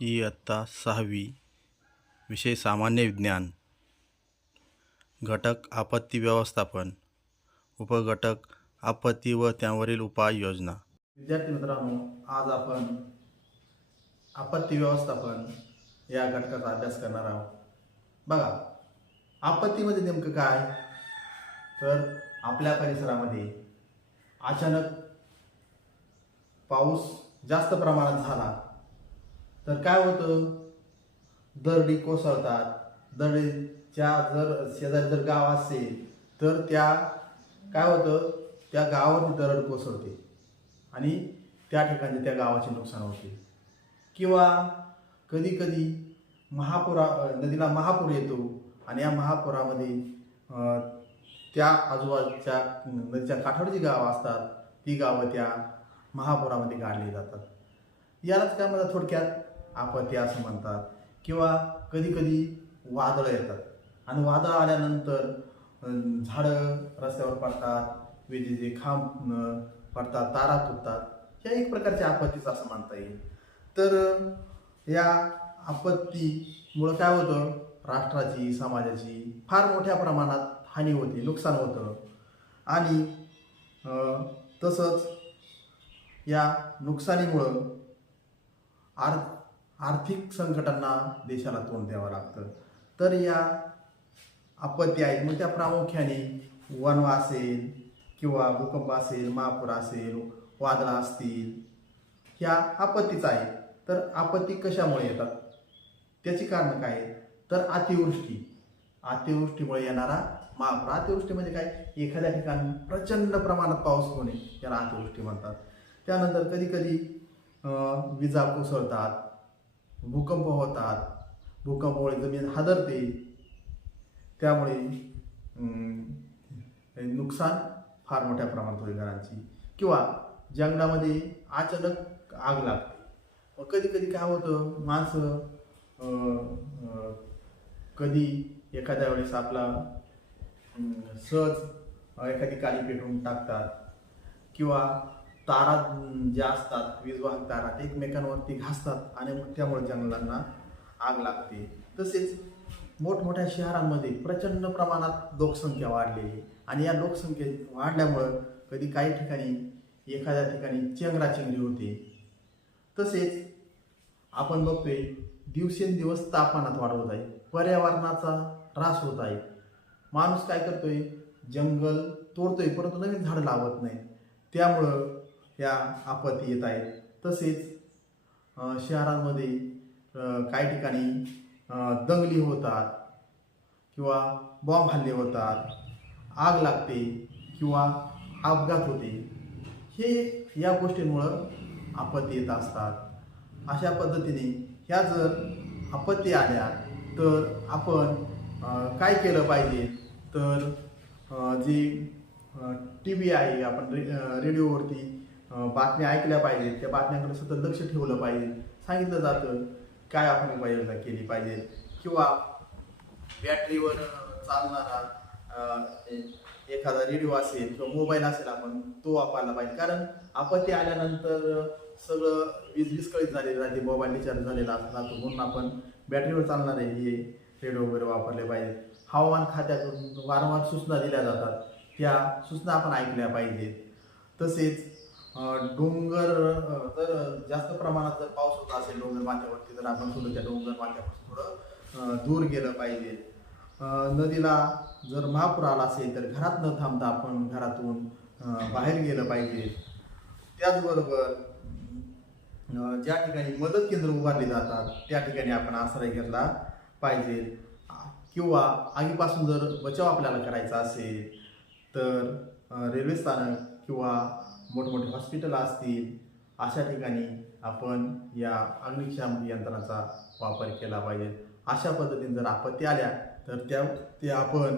इयत्ता 6वी विषय सामान्य विज्ञान घटक आपत्ती व्यवस्थापन उपघटक आपत्ती व त्यावरील उपाययोजना। विद्यार्थी मित्रांनो, आज आपण आपत्ती व्यवस्थापन या घटकाचा अभ्यास करणार आहोत। बघा, आपत्तीमध्ये नेमकं काय तर आपल्या परिसरामध्ये अचानक पाऊस जास्त प्रमाणात झाला तर काय होतं, दरडी कोसळतात। दरडीच्या जर शेजारी जर गाव असेल तर त्या काय होतं, त्या गावावरती दरड कोसळते आणि त्या ठिकाणी त्या गावाचे नुकसान होते। किंवा कधी कधी नदीला महापूर येतो आणि या महापुरामध्ये त्या आजूबाजूच्या नदीच्या काठावर जी गावं असतात ती गावं त्या महापुरामध्ये गाडली जातात। यालाच काय म्हणतात, थोडक्यात आपत्ती असं म्हणतात। किंवा कधी कधी वादळ येतात आणि वादळ आल्यानंतर झाडं रस्त्यावर पडतात, विजेचे खांब पडतात, तारा तुटतात। ह्या एक प्रकारची आपत्तीच असं म्हणता येईल। तर या आपत्तीमुळं काय होतं, राष्ट्राची समाजाची फार मोठ्या प्रमाणात हानी होते, नुकसान होतं। आणि तसंच या नुकसानीमुळं आर्थिक संकटांना देशाला तोंड द्यावं लागतं। तर या आपत्ती आहेत, मग त्या प्रामुख्याने वणवा असेल किंवा भूकंप असेल, महापूर असेल, वादळं असतील, ह्या आपत्तीच आहेत। तर आपत्ती कशामुळे येतात, त्याची कारणं काय आहेत तर अतिवृष्टीमुळे येणारा महापूर। अतिवृष्टी म्हणजे काय, एखाद्या ठिकाणी प्रचंड प्रमाणात पाऊस होणे याला अतिवृष्टी म्हणतात। त्यानंतर कधी कधी विजा कोसळतात, भूकंप होतात, भूकंपामुळे जमीन हादरते, त्यामुळे नुकसान फार मोठ्या प्रमाणात होईल घरांची। किंवा जंगलामध्ये अचानक आग लागते। मग कधी कधी काय होतं, माणसं कधी एखाद्या वेळेस आपला सहज एखादी काडी पेटवून टाकतात किंवा तारा ज्या असतात, वीजवाहक तारा, ते एकमेकांवरती घासतात आणि मग त्यामुळे जंगलांना आग लागते। तसेच मोठमोठ्या शहरांमध्ये प्रचंड प्रमाणात लोकसंख्या वाढली आणि या लोकसंख्ये वाढल्यामुळं कधी काही ठिकाणी एखाद्या ठिकाणी चेंगराचेंगरी होते। तसेच आपण बघतोय दिवसेंदिवस तापमानात वाढ होत आहे, पर्यावरणाचा ऱ्हास होत आहे। माणूस काय करतोय, जंगल तोडतोय परंतु नवीन झाडं लावत नाही, त्यामुळं ह्या आपत्ती येत आहेत। तसेच शहरांमध्ये काही ठिकाणी दंगली होतात किंवा बॉम्ब हल्ले होतात, आग लागते किंवा अपघात होते। हे या गोष्टींमुळं आपत्ती येत असतात। अशा पद्धतीने ह्या जर आपत्ती आल्या तर आपण काय केलं पाहिजे तर जी TV आहे, आपण रेडिओवरती बातम्या ऐकल्या पाहिजेत, त्या बातम्यांकडे सतत लक्ष ठेवलं पाहिजे। सांगितलं जातं काय आपण उपाययोजना केली पाहिजे। किंवा बॅटरीवर चालणारा एखादा रेडिओ असेल किंवा मोबाईल असेल, आपण तो वापरला पाहिजे। कारण आपत्ती आल्यानंतर सगळं वीज विस्कळीत झालेलं राहते, मोबाईल रिचार्ज झालेला राहतो, म्हणून आपण बॅटरीवर चालणारे हे रेडिओ वगैरे वापरले पाहिजेत। हवामान खात्याकडून वारंवार सूचना दिल्या जातात, त्या सूचना आपण ऐकल्या पाहिजेत। तसेच डोंगर जर जास्त प्रमाणात जर पाऊस होत असेल डोंगर माथ्यावरती, तर आपण थोडं त्या डोंगर माथ्यापासून थोडं दूर गेलं पाहिजे। नदीला जर महापूर आला असेल तर घरात न थांबता आपण घरातून बाहेर गेलं पाहिजे। त्याचबरोबर ज्या ठिकाणी मदत केंद्र उभारली जातात त्या ठिकाणी आपण आश्रय घेतला पाहिजे। किंवा आगीपासून जर बचाव आपल्याला करायचा असेल तर रेल्वे स्थानक किंवा मोठमोठे हॉस्पिटल असतील, अशा ठिकाणी आपण या अग्निशमन यंत्राचा वापर केला पाहिजे। अशा पद्धतीने जर आपत्ती आल्या तर त्या आपण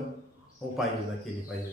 उपाययोजना केली पाहिजे।